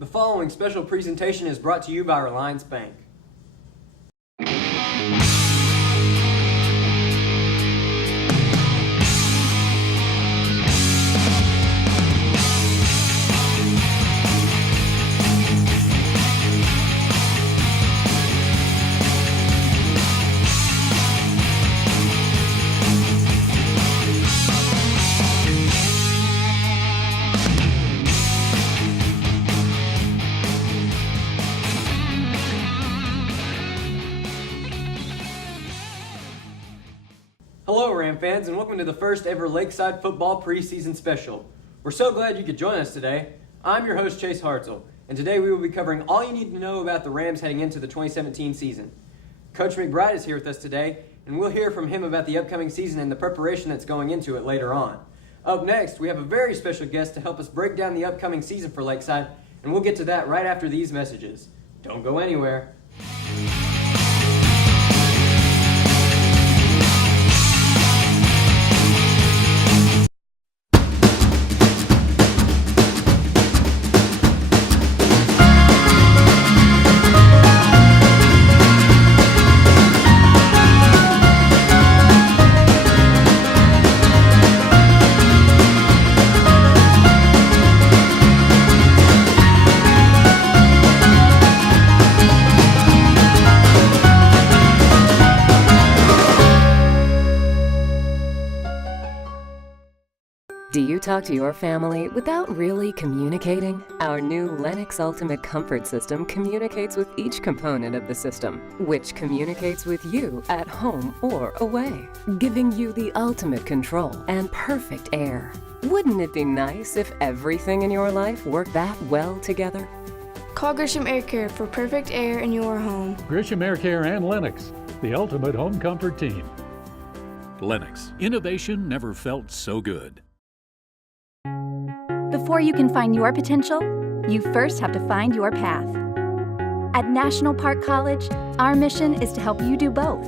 The following special presentation is brought to you by Relyance Bank. Hello Ram fans, and welcome to the first ever Lakeside football preseason special. We're so glad you could join us today. I'm your host Chase Hartzell, and today we will be covering all you need to know about the Rams heading into the 2017 season. Coach McBride is here with us today, and we'll hear from him about the upcoming season and the preparation that's going into it later on. Up next, we have a very special guest to help us break down the upcoming season for Lakeside, and we'll get to that right after these messages. Don't go anywhere. Do you talk to your family without really communicating? Our new Lennox Ultimate Comfort System communicates with each component of the system, which communicates with you at home or away, giving you the ultimate control and perfect air. Wouldn't it be nice if everything in your life worked that well together? Call Grisham Air Care for perfect air in your home. Grisham Air Care and Lennox, the ultimate home comfort team. Lennox, innovation never felt so good. Before you can find your potential, you first have to find your path. At National Park College, our mission is to help you do both,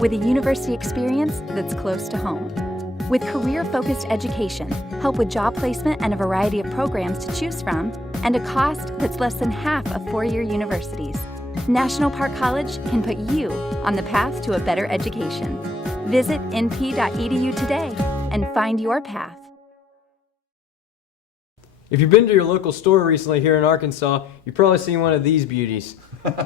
with a university experience that's close to home. With career-focused education, help with job placement and a variety of programs to choose from, and a cost that's less than half of four-year universities, National Park College can put you on the path to a better education. Visit np.edu today and find your path. If you've been to your local store recently here in Arkansas, you've probably seen one of these beauties.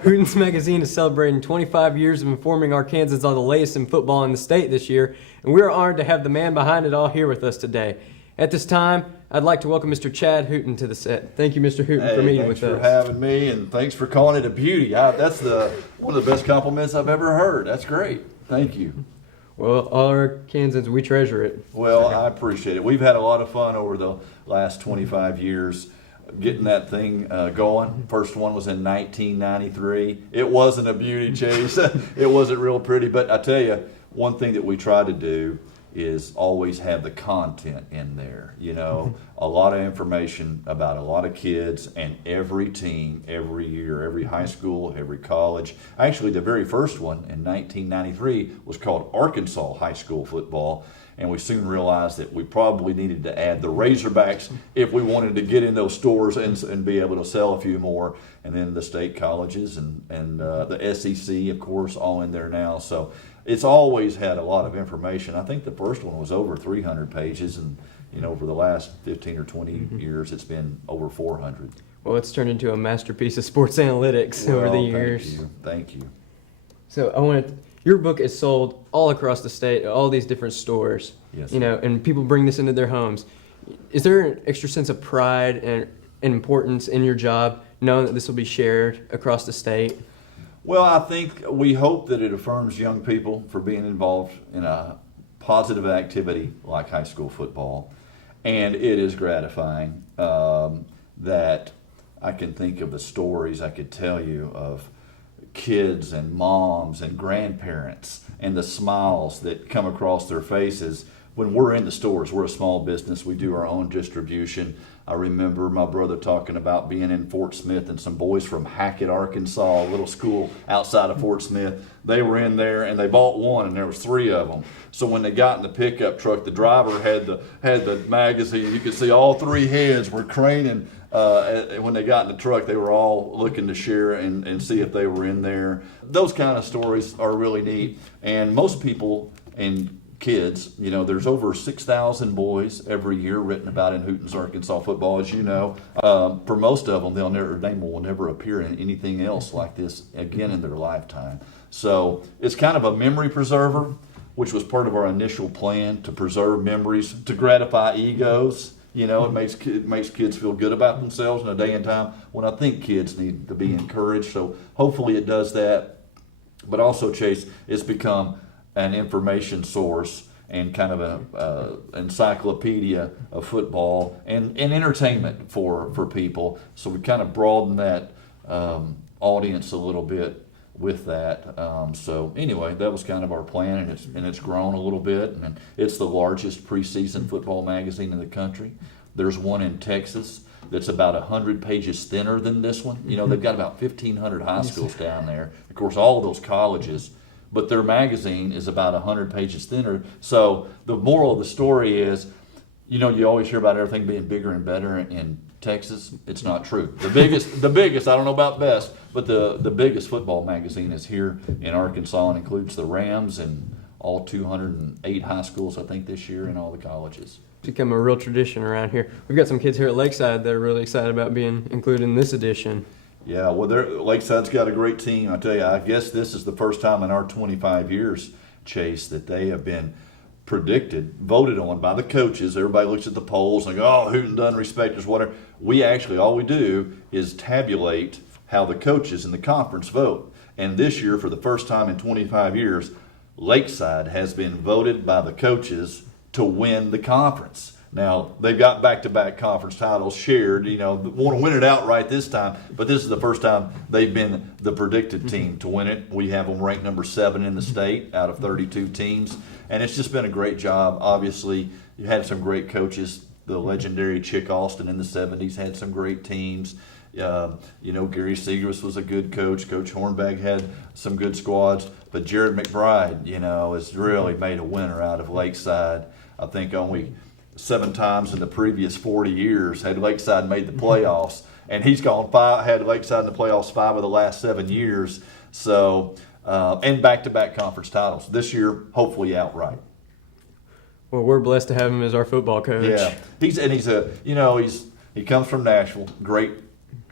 Hooten's magazine is celebrating 25 years of informing Arkansans on the latest in football in the state this year, and we're honored to have the man behind it all here with us today. At this time, I'd like to welcome Mr. Chad Hooten to the set. Thank you, Mr. Hooten, for meeting with us. Thanks for having me, and thanks for calling it a beauty. That's one of the best compliments I've ever heard. That's great. Thank you. Well, all our Arkansans, we treasure it. Well, I appreciate it. We've had a lot of fun over the last 25 years getting that thing going. First one was in 1993. It wasn't a beauty, Chase. It wasn't real pretty, but I tell you, one thing that we try to do is always have the content in there. You know, a lot of information about a lot of kids and every team, every year, every high school, every college. Actually, the very first one in 1993 was called Arkansas High School Football, and we soon realized that we probably needed to add the Razorbacks if we wanted to get in those stores and be able to sell a few more. And then the state colleges and the SEC, of course, all in there now. So it's always had a lot of information. I think the first one was over 300 pages, and over the last 15 or 20 years, it's been over 400. Well, it's turned into a masterpiece of sports analytics over the years. Thank you. So your book is sold all across the state, all these different stores. Yes. And people bring this into their homes. Is there an extra sense of pride and importance in your job, knowing that this will be shared across the state? Well, I think we hope that it affirms young people for being involved in a positive activity like high school football. And it is gratifying that I can think of the stories I could tell you of kids and moms and grandparents and the smiles that come across their faces when we're in the stores. We're a small business. We do our own distribution. I remember my brother talking about being in Fort Smith and some boys from Hackett, Arkansas, a little school outside of Fort Smith. They were in there and they bought one, and there was 3 of them. So when they got in the pickup truck, the driver had the magazine. You could see all 3 heads were craning When they got in the truck, they were all looking to share and see if they were in there. Those kind of stories are really neat. And most people and kids, there's over 6,000 boys every year written about in Hooten's Arkansas football, as you know. For most of them, their name will never appear in anything else like this again in their lifetime. So it's kind of a memory preserver, which was part of our initial plan, to preserve memories, to gratify egos. It makes kids feel good about themselves in a day and time when I think kids need to be encouraged. So hopefully it does that. But also, Chase, it's become an information source and kind of an encyclopedia of football and entertainment for people. So we kind of broaden that audience a little bit with that. So anyway, that was kind of our plan, and it's grown a little bit, and it's the largest preseason football magazine in the country. There's one in Texas that's about 100 pages thinner than this one. They've got about 1,500 high schools down there. Of course, all of those colleges, but their magazine is about 100 pages thinner. So the moral of the story is, you always hear about everything being bigger and better in Texas. It's not true. The biggest, I don't know about best, but the biggest football magazine is here in Arkansas and includes the Rams and all 208 high schools, I think, this year, and all the colleges. It's become a real tradition around here. We've got some kids here at Lakeside that are really excited about being included in this edition. Yeah, well, Lakeside's got a great team. I tell you, I guess this is the first time in our 25 years, Chase, that they have been voted on by the coaches. Everybody looks at the polls and go, oh, Hooten doesn't respect us, whatever. All we do is tabulate how the coaches in the conference vote. And this year, for the first time in 25 years, Lakeside has been voted by the coaches to win the conference. Now, they've got back-to-back conference titles shared, want to win it outright this time, but this is the first time they've been the predicted team to win it. We have them ranked number 7 in the state out of 32 teams, and it's just been a great job. Obviously, you had some great coaches. The legendary Chick Austin in the 70s had some great teams. Gary Segrist was a good coach. Coach Hornbag had some good squads, but Jared McBride, has really made a winner out of Lakeside. I think only 7 times in the previous 40 years had Lakeside made the playoffs, and he's had Lakeside in the playoffs 5 of the last 7 years. So, and back-to-back conference titles this year, hopefully outright. Well, we're blessed to have him as our football coach. Yeah, he comes from Nashville, great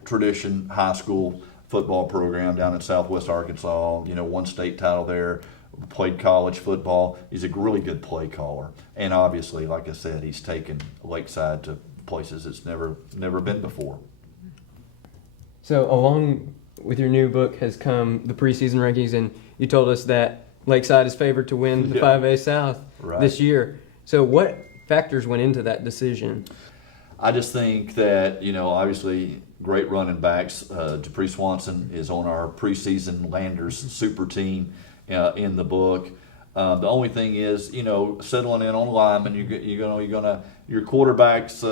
tradition, high school football program down in Southwest Arkansas. Won state title there. Played college football. He's a really good play caller, and obviously, like I said, he's taken Lakeside to places it's never been before. So, along with your new book has come the preseason rankings, and you told us that Lakeside is favored to win the 5A South this year. So, what factors went into that decision? I just think that obviously, great running backs. Dupree Swanson is on our preseason Landers super team. In the book, the only thing is, settling in on linemen. Your quarterback's,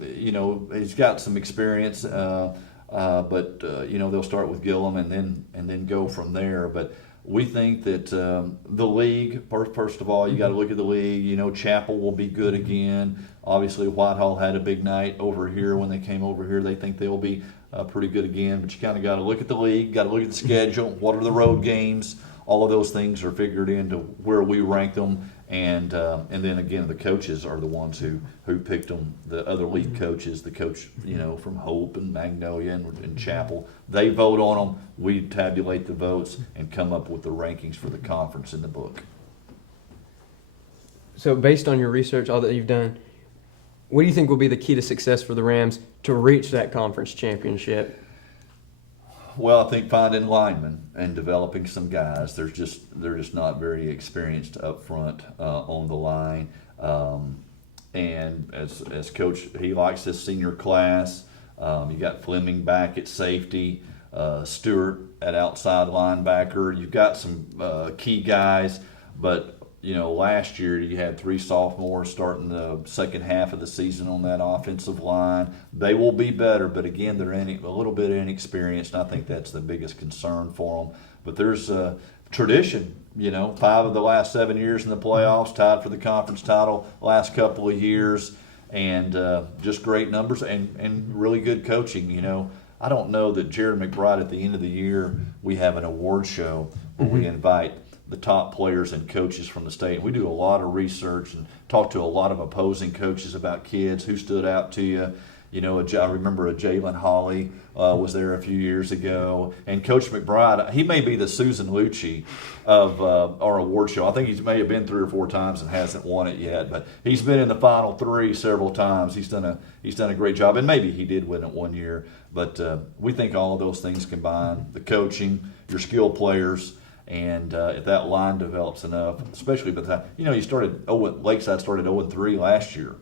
he's got some experience, but they'll start with Gillum and then go from there. But we think that the league, first of all, you got to look at the league. Chapel will be good again. Obviously, Whitehall had a big night over here when they came over here. They think they'll be pretty good again. But you kind of got to look at the league, got to look at the schedule. What are the road games? All of those things are figured into where we rank them, and then again, the coaches are the ones who picked them. The other league coaches, the coach from Hope and Magnolia and Chapel, they vote on them. We tabulate the votes and come up with the rankings for the conference in the book. So, based on your research, all that you've done, what do you think will be the key to success for the Rams to reach that conference championship? Well, I think finding linemen and developing some guys. They're just not very experienced up front on the line. And as coach, he likes his senior class. You got Fleming back at safety, Stewart at outside linebacker. You've got some key guys, but last year you had 3 sophomores starting the second half of the season on that offensive line. They will be better, but again, they're a little bit inexperienced, and I think that's the biggest concern for them. But there's a tradition, 5 of the last 7 years in the playoffs, tied for the conference title last couple of years. and just great numbers and really good coaching. I don't know that Jared McBride at the end of the year we have an award show where we invite the top players and coaches from the state. We do a lot of research and talk to a lot of opposing coaches about kids who stood out to you. I remember a Jalen Hawley was there a few years ago, and Coach McBride, he may be the Susan Lucci of our award show. I think he may have been 3 or 4 times and hasn't won it yet, but he's been in the final 3 several times. He's done a great job, and maybe he did win it one year. But we think all of those things combined, the coaching, your skilled players, and if that line develops enough, especially by the time Lakeside started 0-3 last year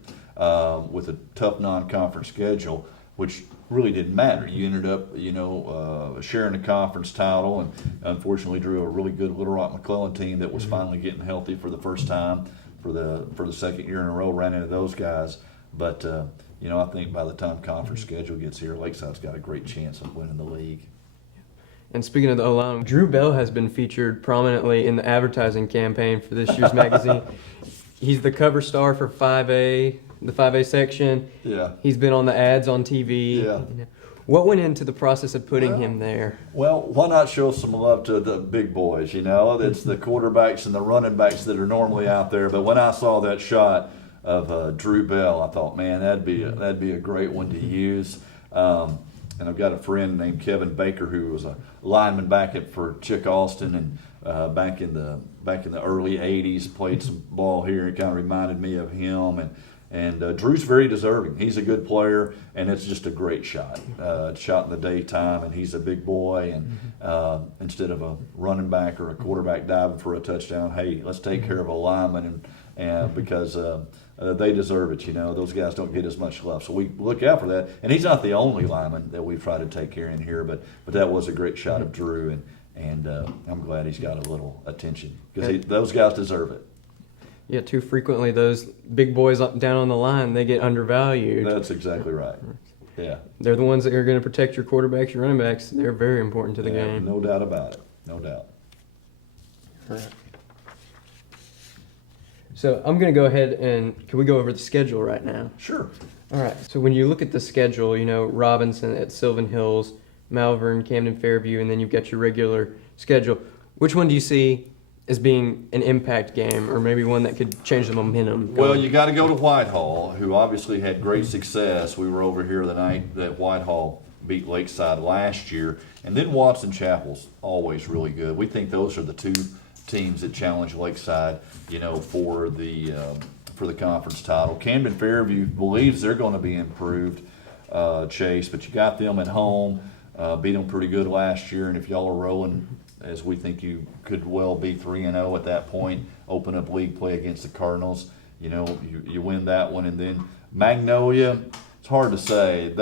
with a tough non-conference schedule, which really didn't matter. You ended up, sharing the conference title, and unfortunately drew a really good Little Rock McClellan team that was finally getting healthy for the first time for the second year in a row. Ran into those guys, but I think by the time conference schedule gets here, Lakeside's got a great chance of winning the league. And speaking of the O-line, Drew Bell has been featured prominently in the advertising campaign for this year's magazine. He's the cover star for 5A, the 5A section. Yeah. He's been on the ads on TV. Yeah. What went into the process of putting him there? Well, why not show some love to the big boys? It's the quarterbacks and the running backs that are normally out there. But when I saw that shot of Drew Bell, I thought, man, that'd be a great one to use. And I've got a friend named Kevin Baker who was a lineman for Chick Austin, and back in the early '80s played some ball here. It kind of reminded me of him, and Drew's very deserving. He's a good player, and it's just a great shot. Shot in the daytime, and he's a big boy. And instead of a running back or a quarterback diving for a touchdown, hey, let's take care of a lineman, and because they deserve it. Those guys don't get as much love, so we look out for that. And he's not the only lineman that we've tried to take care in here, but that was a great shot of Drew, and I'm glad he's got a little attention because those guys deserve it. Yeah, too frequently those big boys up down on the line, they get undervalued. That's exactly right. Yeah, they're the ones that are going to protect your quarterbacks, your running backs. They're very important to the game. No doubt about it. No doubt. All right. So I'm going to go ahead and can we go over the schedule right now? Sure. All right. So when you look at the schedule, Robinson at Sylvan Hills, Malvern, Camden Fairview, and then you've got your regular schedule. Which one do you see as being an impact game, or maybe one that could change the momentum? Well, you got to go to Whitehall, who obviously had great success. We were over here the night that Whitehall beat Lakeside last year, and then Watson Chapel's always really good. We think those are the 2 teams that challenge Lakeside, for the conference title. Camden Fairview believes they're going to be improved, Chase, but you got them at home, beat them pretty good last year, and if y'all are rolling, as we think you could well be 3-0 at that point, open up league play against the Cardinals, you win that one, and then Magnolia. It's hard to say.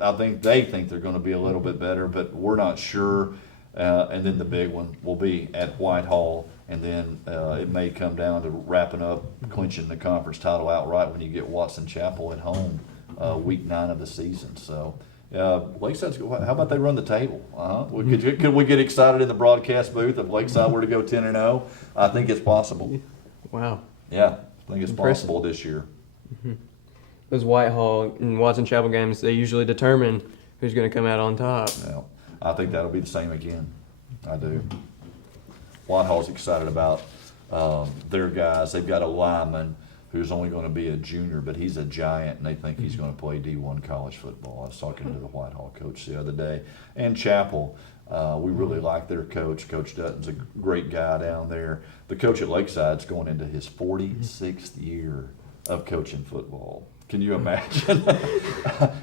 I think they think they're going to be a little bit better, but we're not sure. And then the big one will be at Whitehall, and then it may come down to wrapping up, clinching the conference title outright when you get Watson Chapel at home, week 9 of the season. So Lakeside's. How about they run the table? Could we get excited in the broadcast booth if Lakeside were to go 10-0? I think it's possible. Wow. Yeah, I think it's possible this year. Mm-hmm. Those Whitehall and Watson Chapel games, they usually determine who's going to come out on top. Yeah. I think that'll be the same again. I do. Whitehall's excited about their guys. They've got a lineman who's only going to be a junior, but he's a giant, and they think he's going to play D1 college football. I was talking to the Whitehall coach the other day. And Chapel, we really like their coach. Coach Dutton's a great guy down there. The coach at Lakeside's going into his 46th year of coaching football. Can you imagine?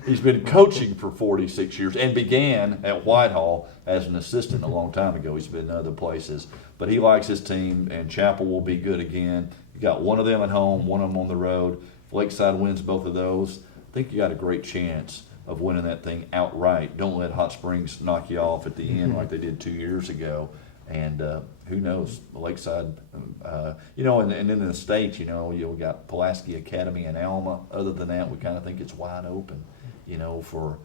He's been coaching for 46 years and began at Whitehall as an assistant a long time ago. He's been in other places. But he likes his team, and Chapel will be good again. You got one of them at home, one of them on the road. If Lakeside wins both of those, I think you got a great chance of winning that thing outright. Don't let Hot Springs knock you off at the end like they did 2 years ago. And who knows, Lakeside, and in the state, you've got Pulaski Academy and Alma. Other than that, we kind of think it's wide open, for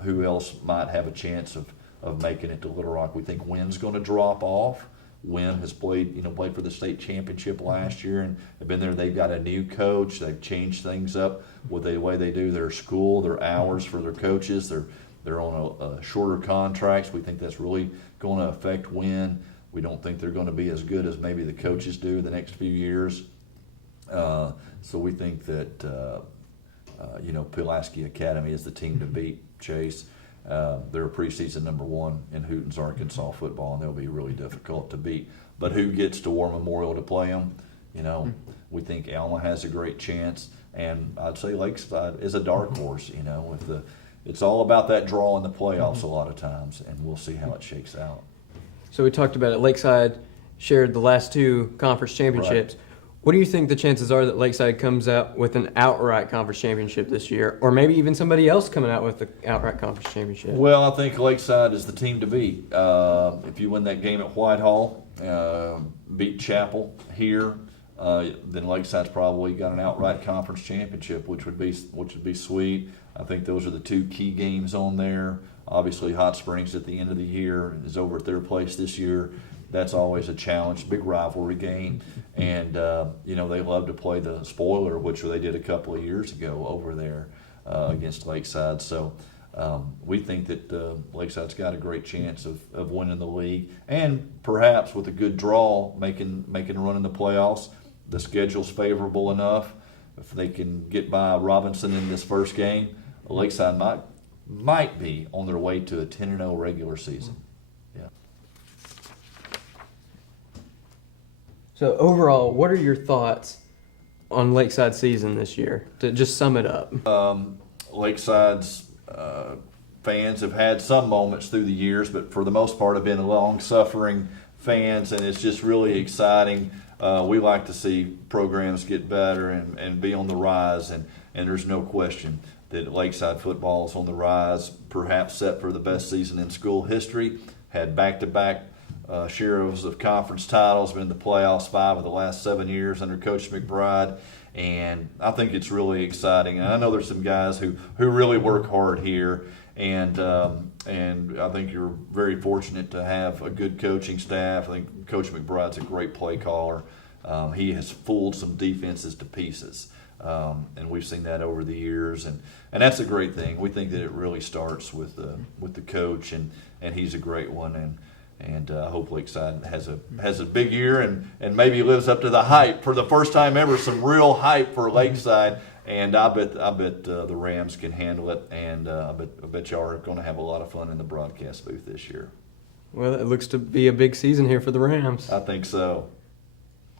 who else might have a chance of making it to Little Rock. We think Wynn's going to drop off, Wynn has played for the state championship last year and have been there. They've got a new coach. They've changed things up with the way they do their school, their hours for their coaches. They're on a shorter contracts. We think that's really going to affect Wynn. We don't think they're going to be as good as maybe the coaches do the next few years. So we think that Pulaski Academy is the team to beat, Chase. They're a preseason number 1 in Hooten's Arkansas football, and they'll be really difficult to beat. But who gets to War Memorial to play them? We think Alma has a great chance, and I'd say Lakeside is a dark horse. It's all about that draw in the playoffs a lot of times, and we'll see how it shakes out. So we talked about it. Lakeside shared the last 2 conference championships. Right. What do you think the chances are that Lakeside comes out with an outright conference championship this year, or maybe even somebody else coming out with the outright conference championship? Well, I think Lakeside is the team to beat. If you win that game at Whitehall, beat Chapel here, then Lakeside's probably got an outright conference championship, which would be sweet. I think those are the 2 key games on there. Obviously, Hot Springs at the end of the year is over at their place this year. That's always a challenge, big rivalry game. And, they love to play the spoiler, which they did a couple of years ago over there against Lakeside. So we think that Lakeside's got a great chance of winning the league. And perhaps with a good draw, making a run in the playoffs. The schedule's favorable enough. If they can get by Robinson in this first game, Lakeside might be on their way to a 10-0 regular season. Yeah. So overall, what are your thoughts on Lakeside's season this year, to just sum it up? Lakeside's fans have had some moments through the years, but for the most part have been long-suffering fans, and it's just really exciting. We like to see programs get better and be on the rise, and there's no question that Lakeside football is on the rise, perhaps set for the best season in school history. Had back-to-back shares of conference titles, been in the playoffs 5 of the last 7 years under Coach McBride, and I think it's really exciting. And I know there's some guys who really work hard here, and I think you're very fortunate to have a good coaching staff. I think Coach McBride's a great play caller. He has fooled some defenses to pieces, and we've seen that over the years, and that's a great thing. We think that it really starts with the coach, and he's a great one, and I hope Lakeside has a big year and maybe lives up to the hype for the first time ever. Some real hype for Lakeside, and I bet the Rams can handle it, and I bet y'all are going to have a lot of fun in the broadcast booth this year. Well, it looks to be a big season here for the Rams. I think so.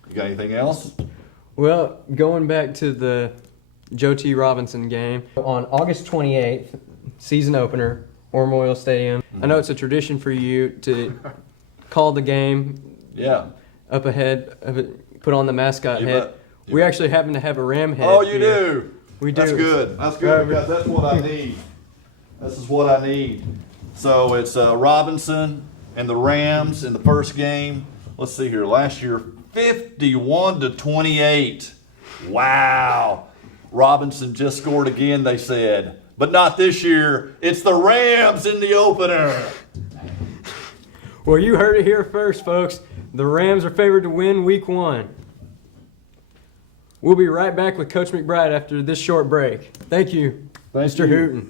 You got anything else? Well, going back to the Joe T. Robinson game, on August 28th, season opener, War Memorial Stadium. I know it's a tradition for you to call the game up ahead of it, put on the mascot head. We actually happen to have a Ram head. Oh, you do? We do. That's good. That's good because that's what I need. This is what I need. So it's Robinson and the Rams in the first game. Let's see here. Last year, 51-28. Wow. Robinson just scored again, they said. But not this year. It's the Rams in the opener. Well, you heard it here first, folks. The Rams are favored to win Week 1. We'll be right back with Coach McBride after this short break. Thank you, Mr. Hooten.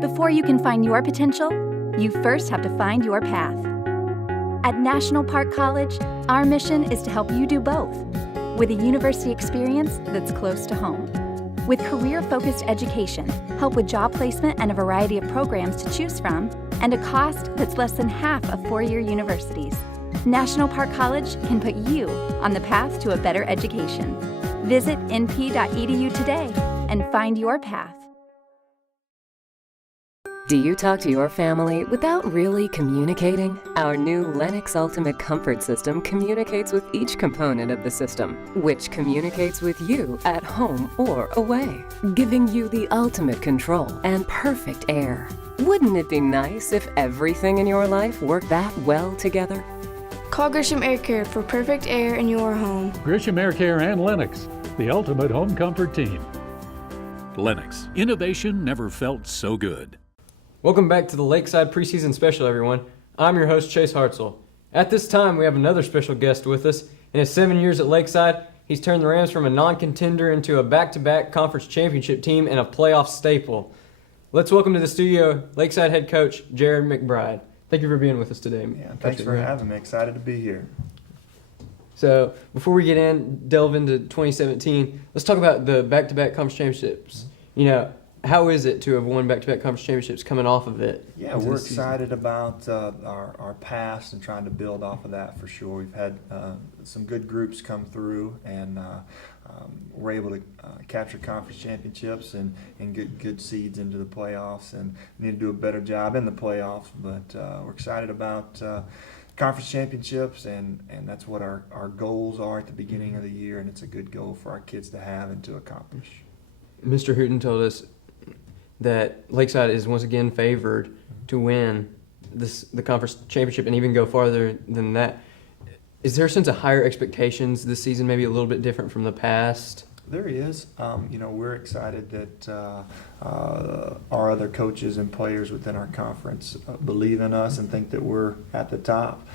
Before you can find your potential, you first have to find your path. At National Park College, our mission is to help you do both, with a university experience that's close to home. With career-focused education, help with job placement and a variety of programs to choose from, and a cost that's less than half of four-year universities. National Park College can put you on the path to a better education. Visit np.edu today and find your path. Do you talk to your family without really communicating? Our new Lennox Ultimate Comfort System communicates with each component of the system, which communicates with you at home or away, giving you the ultimate control and perfect air. Wouldn't it be nice if everything in your life worked that well together? Call Grisham Air Care for perfect air in your home. Grisham Air Care and Lennox, the ultimate home comfort team. Lennox, innovation never felt so good. Welcome back to the Lakeside Preseason Special, everyone. I'm your host, Chase Hartzell. At this time, we have another special guest with us. In his 7 years at Lakeside, he's turned the Rams from a non-contender into a back-to-back conference championship team and a playoff staple. Let's welcome to the studio Lakeside head coach Jared McBride. Thank you for being with us today. Yeah, thanks for having me. Excited to be here. So before we delve into 2017, let's talk about the back-to-back conference championships. You know, how is it to have won back-to-back conference championships coming off of it? Yeah, we're excited about our past and trying to build off of that for sure. We've had some good groups come through, and we're able to capture conference championships and get good seeds into the playoffs, and need to do a better job in the playoffs. But we're excited about conference championships, and that's what our goals are at the beginning of the year, and it's a good goal for our kids to have and to accomplish. Mr. Hooten told us that Lakeside is once again favored to win the conference championship and even go farther than that. Is there a sense of higher expectations this season, maybe a little bit different from the past? There is. We're excited that our other coaches and players within our conference believe in us and think that we're at the top.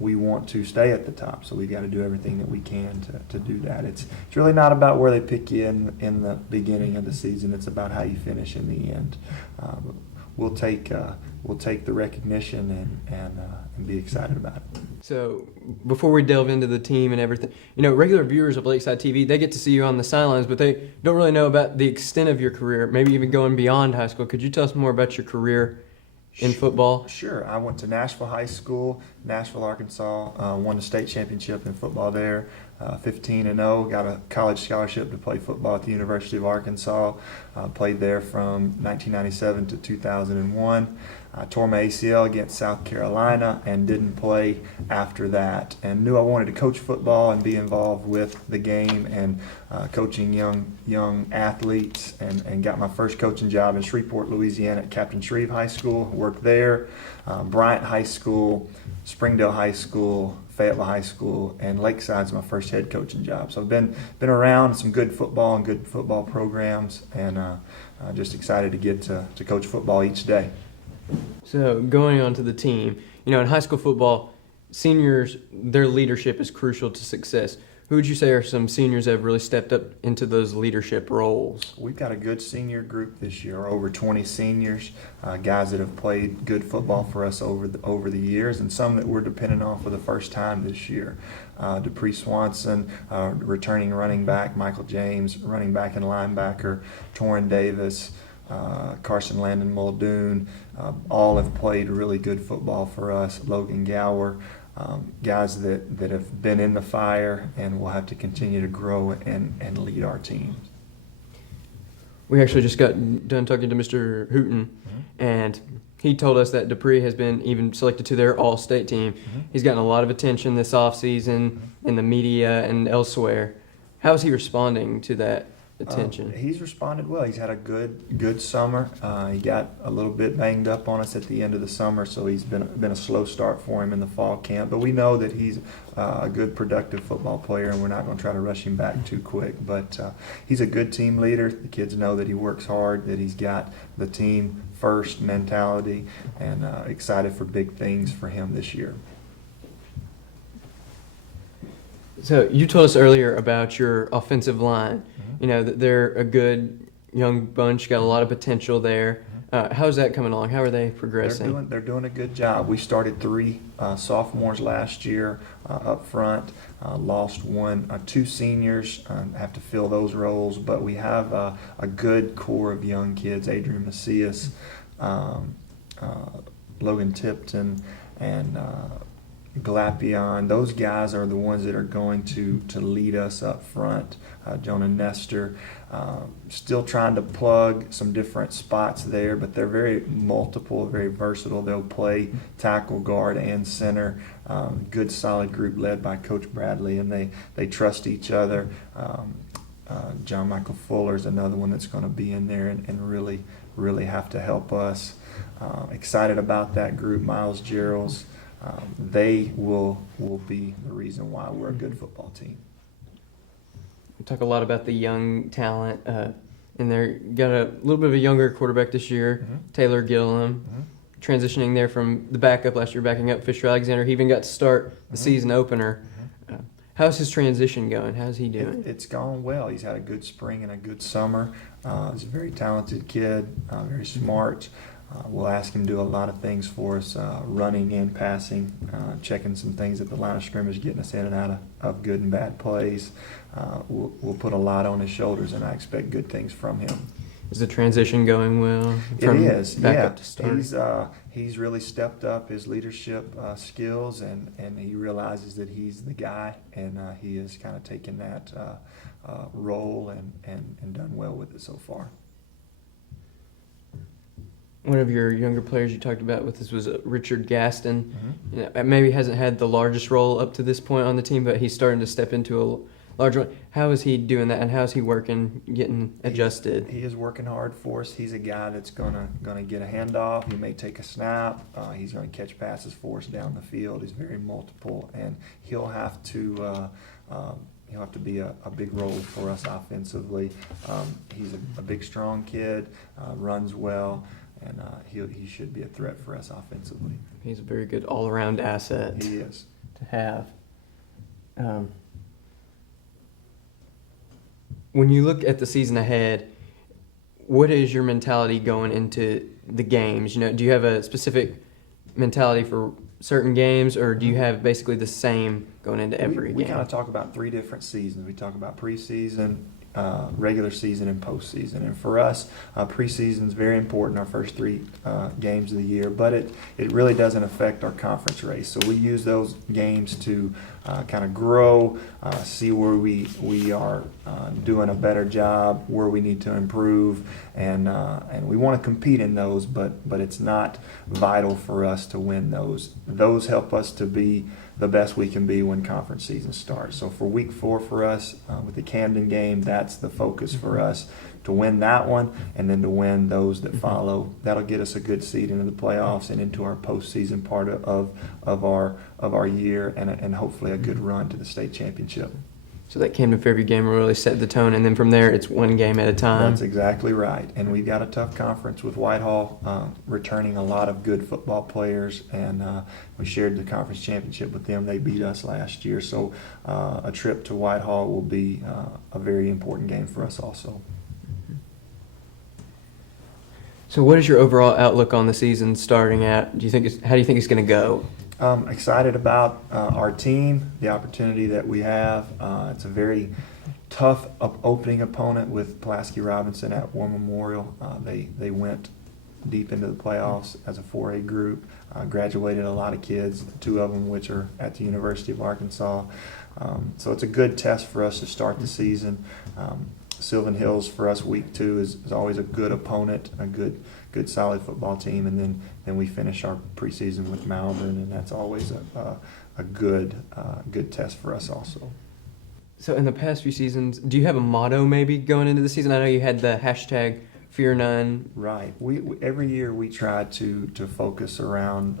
We want to stay at the top, so we've got to do everything that we can to do that. It's really not about where they pick you in the beginning of the season. It's about how you finish in the end. We'll take the recognition and be excited about it. So before we delve into the team and everything, regular viewers of Lakeside TV, they get to see you on the sidelines, but they don't really know about the extent of your career, maybe even going beyond high school. Could you tell us more about your career in football? Sure. I went to Nashville High School, Nashville, Arkansas, won the state championship in football there, 15-0, got a college scholarship to play football at the University of Arkansas, played there from 1997 to 2001. I tore my ACL against South Carolina and didn't play after that, and knew I wanted to coach football and be involved with the game and coaching young athletes, and got my first coaching job in Shreveport, Louisiana at Captain Shreve High School. Worked there, Bryant High School, Springdale High School, Fayetteville High School, and Lakeside's my first head coaching job. So I've been around some good football and good football programs, and just excited to get to coach football each day. So going on to the team, in high school football, seniors, their leadership is crucial to success. Who would you say are some seniors that have really stepped up into those leadership roles? We've got a good senior group this year, over 20 seniors, guys that have played good football for us over the years, and some that we're dependent on for the first time this year. Dupree Swanson, returning running back, Michael James, running back and linebacker, Torrin Davis, Carson Landon Muldoon, all have played really good football for us. Logan Gower, guys that have been in the fire and will have to continue to grow and lead our teams. We actually just got done talking to Mr. Hooten, and he told us that Dupree has been even selected to their all-state team. He's gotten a lot of attention this offseason in the media and elsewhere. How is he responding to that attention? He's responded well. He's had a good summer. He got a little bit banged up on us at the end of the summer, so he's been a slow start for him in the fall camp. But we know that he's a good, productive football player, and we're not going to try to rush him back too quick. But he's a good team leader. The kids know that he works hard, that he's got the team first mentality, and excited for big things for him this year. So you told us earlier about your offensive line. That they're a good young bunch, got a lot of potential there. How's that coming along? How are they progressing? They're doing a good job. We started 3 sophomores last year up front, lost two seniors, have to fill those roles, but we have a good core of young kids. Adrian Macias, Logan Tipton and Glapion. Those guys are the ones that are going to lead us up front. Jonah Nestor, still trying to plug some different spots there, but they're very multiple, very versatile. They'll play tackle, guard, and center. Good, solid group led by Coach Bradley, and they trust each other. John Michael Fuller is another one that's going to be in there and really have to help us. Excited about that group. Miles Geralds, they will be the reason why we're a good football team. We talk a lot about the young talent, and they're got a little bit of a younger quarterback this year, Taylor Gillum, transitioning there from the backup last year, backing up Fisher Alexander. He even got to start the season opener. How's his transition going? How's he doing? It's gone well. He's had a good spring and a good summer. He's a very talented kid, very smart. We'll ask him to do a lot of things for us, running and passing, checking some things at the line of scrimmage, getting us in and out of good and bad plays. We'll put a lot on his shoulders, and I expect good things from him. Is the transition going well? It is, Backup to start? He's really stepped up his leadership skills, and he realizes that he's the guy, and he has kind of taken that role and done well with it so far. One of your younger players you talked about with this was Richard Gaston. Maybe hasn't had the largest role up to this point on the team, but he's starting to step into a larger one. How is he doing that, and how's he working, getting adjusted? He is working hard for us. He's a guy that's gonna get a handoff. He may take a snap. He's gonna catch passes for us down the field. He's very multiple, and he'll have to be a big role for us offensively. He's a big, strong kid, runs well, and he should be a threat for us offensively. He's a very good all-around asset. He is. To have. When you look at the season ahead, what is your mentality going into the games? Do you have a specific mentality for certain games, or do you have basically the same going into every game? We kind of talk about 3 different seasons. We talk about preseason, regular season, and postseason. And for us, preseason is very important, our first 3 games of the year, but it really doesn't affect our conference race. So we use those games to kind of grow, see where we are doing a better job, where we need to improve, and we want to compete in those, but it's not vital for us to win those. Those help us to be the best we can be when conference season starts. So for week 4 for us, with the Camden game, that's the focus for us, to win that one and then to win those that follow. That'll get us a good seed into the playoffs and into our postseason part of our year, and hopefully a good run to the state championship. So that Camden Fairview game will really set the tone, and then from there it's one game at a time. That's exactly right. And we've got a tough conference with Whitehall returning a lot of good football players, and we shared the conference championship with them. They beat us last year, so a trip to Whitehall will be a very important game for us also. So what is your overall outlook on the season starting at? How do you think it's going to go? Excited about our team, the opportunity that we have. It's a very tough opening opponent with Pulaski Robinson at War Memorial. They went deep into the playoffs as a 4A group, graduated a lot of kids, 2 of them which are at the University of Arkansas. So it's a good test for us to start the season. Sylvan Hills for us week 2 is always a good opponent, a good solid football team, and then we finish our preseason with Malvern, and that's always a good test for us also. So in the past few seasons, do you have a motto maybe going into the season? I know you had the hashtag Fear None. Right. We every year we try to focus around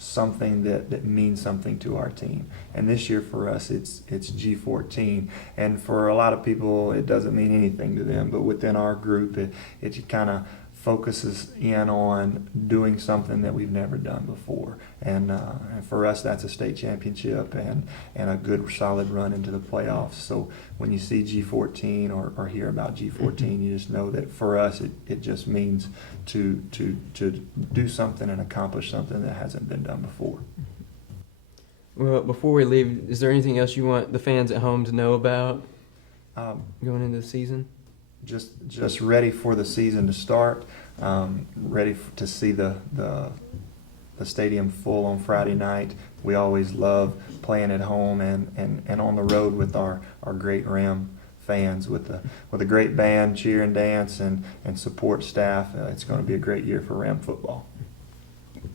something that means something to our team. And this year for us it's G14. And for a lot of people it doesn't mean anything to them, but within our group it kind of focuses in on doing something that we've never done before. And for us that's a state championship and a good solid run into the playoffs. So when you see G14 or hear about G14, you just know that for us it just means to do something and accomplish something that hasn't been done before. Well, before we leave, is there anything else you want the fans at home to know about going into the season? just ready for the season to start, ready to see the stadium full on Friday night. We always love playing at home and on the road with our great Ram fans, with a great band, cheer and dance, and support staff. It's going to be a great year for Ram football.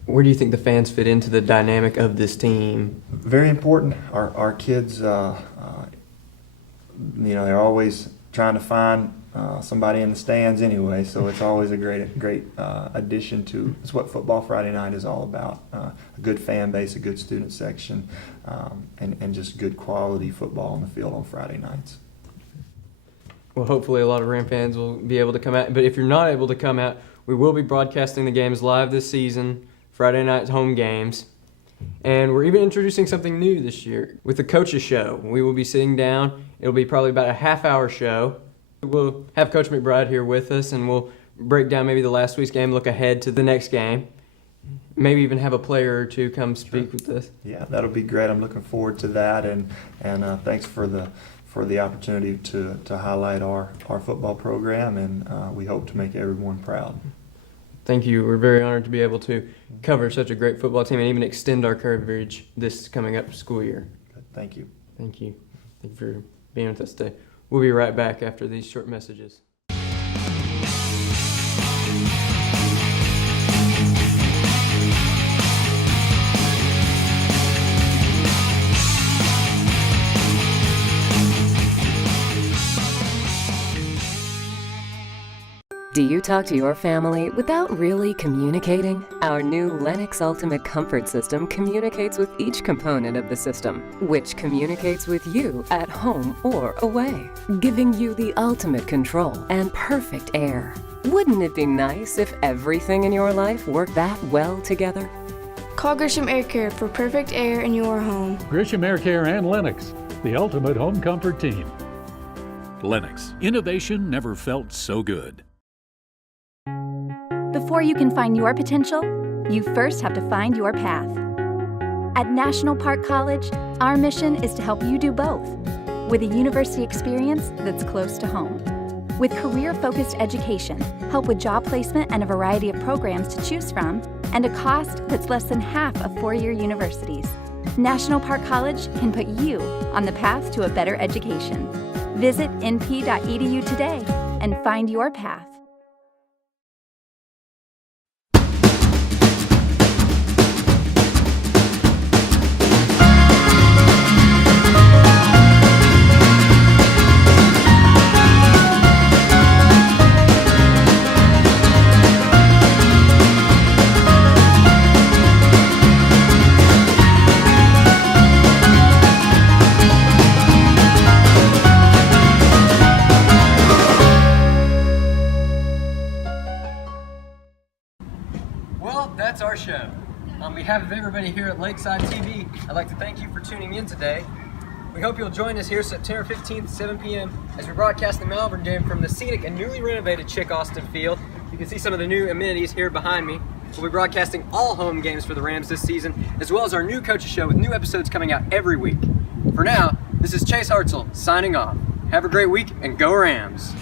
Where do you think the fans fit into the dynamic of this team? Very important. Our kids, they're always trying to find somebody in the stands anyway, so it's always a great addition to. It's what Football Friday Night is all about. A good fan base, a good student section, and just good quality football on the field on Friday nights. Well, hopefully a lot of Ram fans will be able to come out. But if you're not able to come out, we will be broadcasting the games live this season, Friday night home games. And we're even introducing something new this year with the Coaches Show. We will be sitting down. It'll be probably about a half-hour show. We'll have Coach McBride here with us, and we'll break down maybe the last week's game, look ahead to the next game. Maybe even have a player or two come speak with us. Yeah, that'll be great. I'm looking forward to that, and thanks for the opportunity to highlight our football program, and we hope to make everyone proud. Thank you. We're very honored to be able to cover such a great football team and even extend our coverage this coming up school year. Thank you. Thank you. Thank you for being with us today. We'll be right back after these short messages. Do you talk to your family without really communicating? Our new Lennox Ultimate Comfort System communicates with each component of the system, which communicates with you at home or away, giving you the ultimate control and perfect air. Wouldn't it be nice if everything in your life worked that well together? Call Grisham Air Care for perfect air in your home. Grisham Air Care and Lennox, the ultimate home comfort team. Lennox, innovation never felt so good. Before you can find your potential, you first have to find your path. At National Park College, our mission is to help you do both, with a university experience that's close to home. With career-focused education, help with job placement and a variety of programs to choose from, and a cost that's less than half of four-year universities, National Park College can put you on the path to a better education. Visit np.edu today and find your path. Well, that's our show. On behalf of everybody here at Lakeside TV, I'd like to thank you for tuning in today. We hope you'll join us here September 15th, 7 p.m. as we broadcast the Malvern game from the scenic and newly renovated Chick Austin Field. You can see some of the new amenities here behind me. We'll be broadcasting all home games for the Rams this season, as well as our new Coaches Show with new episodes coming out every week. For now, this is Chase Hartzell signing off. Have a great week and go Rams!